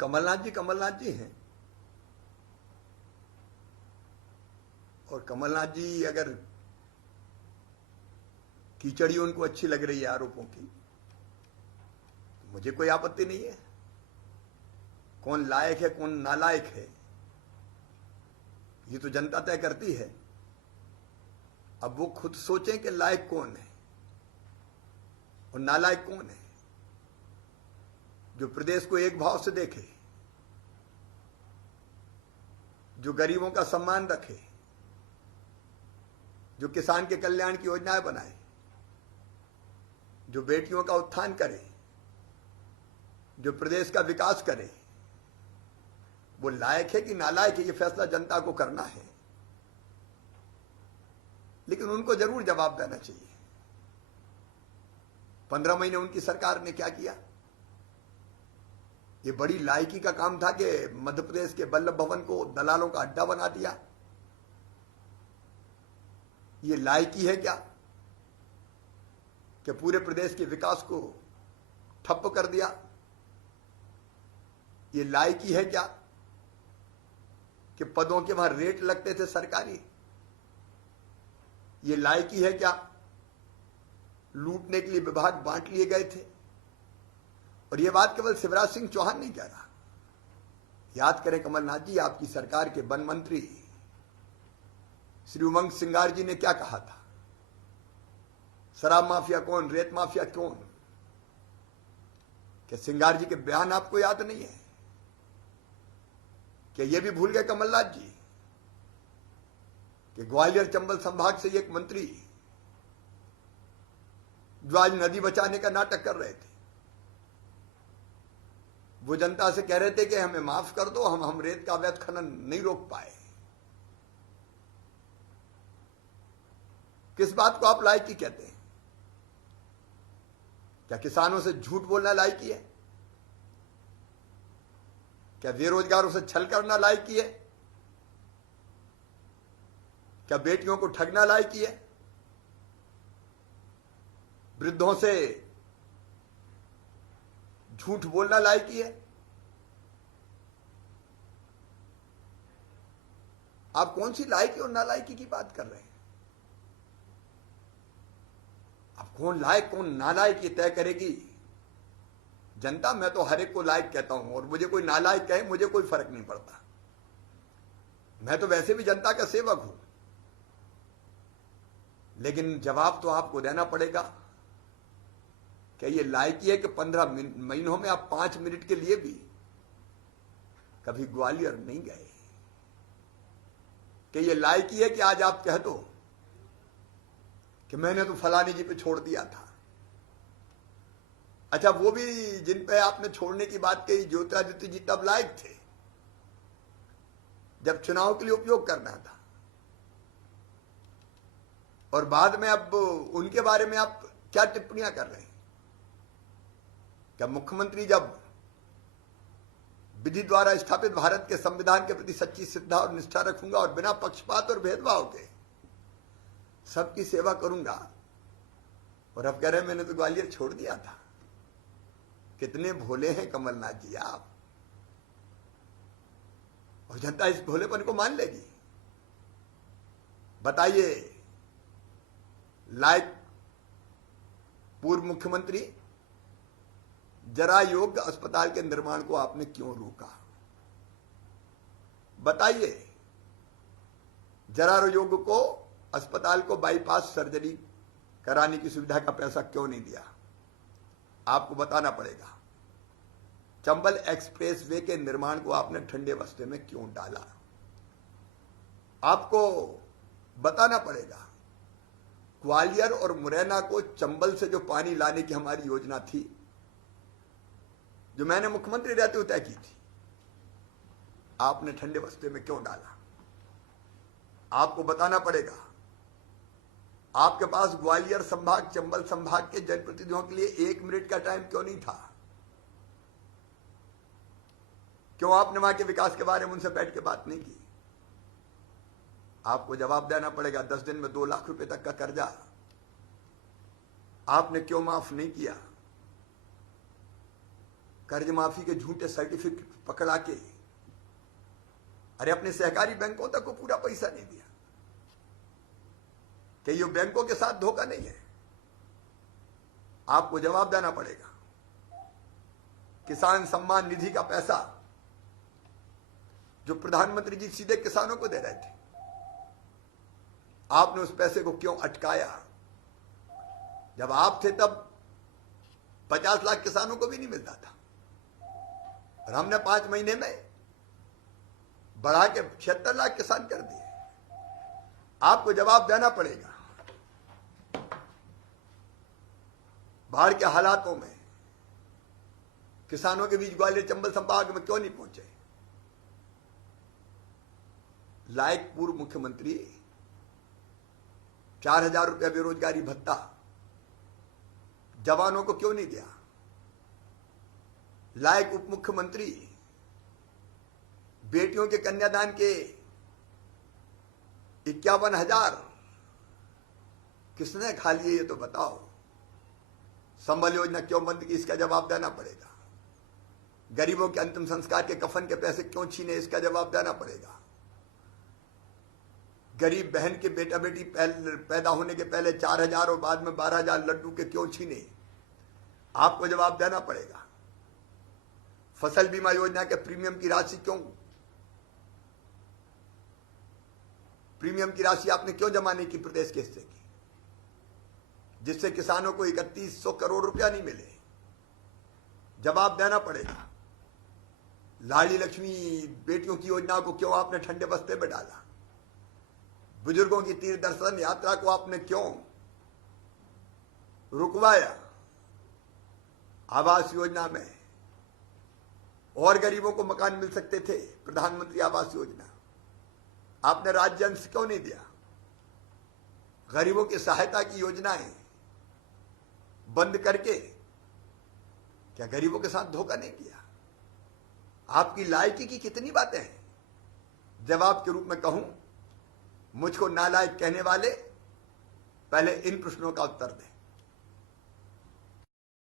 कमलनाथ जी हैं। और कमलनाथ जी अगर कीचड़ी उनको अच्छी लग रही है आरोपों की, तो मुझे कोई आपत्ति नहीं है। कौन लायक है कौन नालायक है ये तो जनता तय करती है। अब वो खुद सोचें कि लायक कौन है और नालायक कौन है। जो प्रदेश को एक भाव से देखे, जो गरीबों का सम्मान रखे, जो किसान के कल्याण की योजनाएं बनाए, जो बेटियों का उत्थान करे, जो प्रदेश का विकास करे, वो लायक है कि नालायक है ये फैसला जनता को करना है। लेकिन उनको जरूर जवाब देना चाहिए। 15 महीने उनकी सरकार ने क्या किया? ये बड़ी लायकी का काम था कि मध्य प्रदेश के वल्लभ भवन को दलालों का अड्डा बना दिया। ये लायकी है क्या कि पूरे प्रदेश के विकास को ठप्प कर दिया? ये लायकी है क्या कि पदों के वहां रेट लगते थे सरकारी? ये लायकी है क्या लूटने के लिए विभाग बांट लिए गए थे? और यह बात केवल शिवराज सिंह चौहान नहीं कह रहा। याद करें कमलनाथ जी, आपकी सरकार के वन मंत्री श्री उमंग सिंगार जी ने क्या कहा था? शराब माफिया कौन, रेत माफिया कौन? क्या सिंगार जी के बयान आपको याद नहीं है? क्या ये भी भूल गए कमलनाथ जी कि ग्वालियर चंबल संभाग से एक मंत्री जो आज नदी बचाने का नाटक कर रहे थे, वो जनता से कह रहे थे कि हमें माफ कर दो, हम रेत का अवैध खनन नहीं रोक पाए। किस बात को आप लायकी कहते हैं? क्या किसानों से झूठ बोलना लायकी है? क्या बेरोजगारों से छल करना लायकी है? क्या बेटियों को ठगना लायकी है? वृद्धों से झूठ बोलना लायकी है? आप कौन सी लायकी और नालायकी की बात कर रहे हैं? अब कौन लायक कौन नालायक ये तय करेगी जनता। मैं तो हर एक को लायक कहता हूं और मुझे कोई नालायक कहे मुझे कोई फर्क नहीं पड़ता। मैं तो वैसे भी जनता का सेवक हूं। लेकिन जवाब तो आपको देना पड़ेगा। क्या ये लायकी है कि 15 महीनों में आप 5 मिनट के लिए भी कभी ग्वालियर नहीं गए? कि ये लायकी है कि आज आप कह दो कि मैंने तो फलानी जी पे छोड़ दिया था? अच्छा, वो भी जिन पे आपने छोड़ने की बात कही, ज्योतिरादित्य जी तब लायक थे जब चुनाव के लिए उपयोग करना था, और बाद में अब उनके बारे में आप क्या टिप्पणियां कर रहे हैं? क्या मुख्यमंत्री जब विधि द्वारा स्थापित भारत के संविधान के प्रति सच्ची श्रद्धा और निष्ठा रखूंगा और बिना पक्षपात और भेदभाव के सबकी सेवा करूंगा, और अब कह रहे मैंने तो ग्वालियर छोड़ दिया था? कितने भोले हैं कमलनाथ जी आप। और जनता इस भोलेपन को मान लेगी? बताइए, लायक पूर्व मुख्यमंत्री, जरा योग्य अस्पताल के निर्माण को आपने क्यों रोका? बताइए, जरा योग्य को अस्पताल को बाईपास सर्जरी कराने की सुविधा का पैसा क्यों नहीं दिया? आपको बताना पड़ेगा। चंबल एक्सप्रेस वे के निर्माण को आपने ठंडे बस्ते में क्यों डाला? आपको बताना पड़ेगा। ग्वालियर और मुरैना को चंबल से जो पानी लाने की हमारी योजना थी, जो मैंने मुख्यमंत्री रहते हुए तय की थी, आपने ठंडे बस्ते में क्यों डाला? आपको बताना पड़ेगा। आपके पास ग्वालियर संभाग, चंबल संभाग के जनप्रतिनिधियों के लिए 1 मिनट का टाइम क्यों नहीं था? क्यों आपने वहां के विकास के बारे में उनसे बैठ के बात नहीं की? आपको जवाब देना पड़ेगा। 10 दिन में 2 लाख रुपए तक का कर्जा आपने क्यों माफ नहीं किया? कर्ज माफी के झूठे सर्टिफिकेट पकड़ा के अरे अपने सहकारी बैंकों तक को पूरा पैसा नहीं दिया। कि ये बैंकों के साथ धोखा नहीं है, आपको जवाब देना पड़ेगा। किसान सम्मान निधि का पैसा जो प्रधानमंत्री जी सीधे किसानों को दे रहे थे, आपने उस पैसे को क्यों अटकाया? जब आप थे तब 50 लाख किसानों को भी नहीं मिलता था, और हमने 5 महीने में बढ़ा के 76 लाख किसान कर दिए। आपको जवाब देना पड़ेगा। बाढ़ के हालातों में किसानों के बीच ग्वालियर चंबल संभाग में क्यों नहीं पहुंचे? लायक पूर्व मुख्यमंत्री 4000 रुपया बेरोजगारी भत्ता जवानों को क्यों नहीं दिया? लायक उप मुख्यमंत्री बेटियों के कन्यादान के 51,000 किसने खा लिए, ये तो बताओ। संबल योजना क्यों बंद की, इसका जवाब देना पड़ेगा। गरीबों के अंतिम संस्कार के कफन के पैसे क्यों छीने, इसका जवाब देना पड़ेगा। गरीब बहन के बेटा बेटी पैदा होने के पहले 4,000 और बाद में 12,000 लड्डू के क्यों छीने, आपको जवाब देना पड़ेगा। फसल बीमा योजना के प्रीमियम की राशि क्यों, प्रीमियम की राशि आपने क्यों जमा नहीं की प्रदेश के हिस्से की, जिससे किसानों को 3100 करोड़ रुपया नहीं मिले? जवाब देना पड़ेगा। लाडली लक्ष्मी बेटियों की योजना को क्यों आपने ठंडे बस्ते में डाला? बुजुर्गों की तीर्थ दर्शन यात्रा को आपने क्यों रुकवाया? आवास योजना में और गरीबों को मकान मिल सकते थे, प्रधानमंत्री आवास योजना आपने राज्य अंश क्यों नहीं दिया? गरीबों की सहायता की योजनाएं बंद करके क्या गरीबों के साथ धोखा नहीं किया? आपकी लायकी की कितनी बातें हैं? जवाब के रूप में कहूं, मुझको नालायक कहने वाले पहले इन प्रश्नों का उत्तर दें।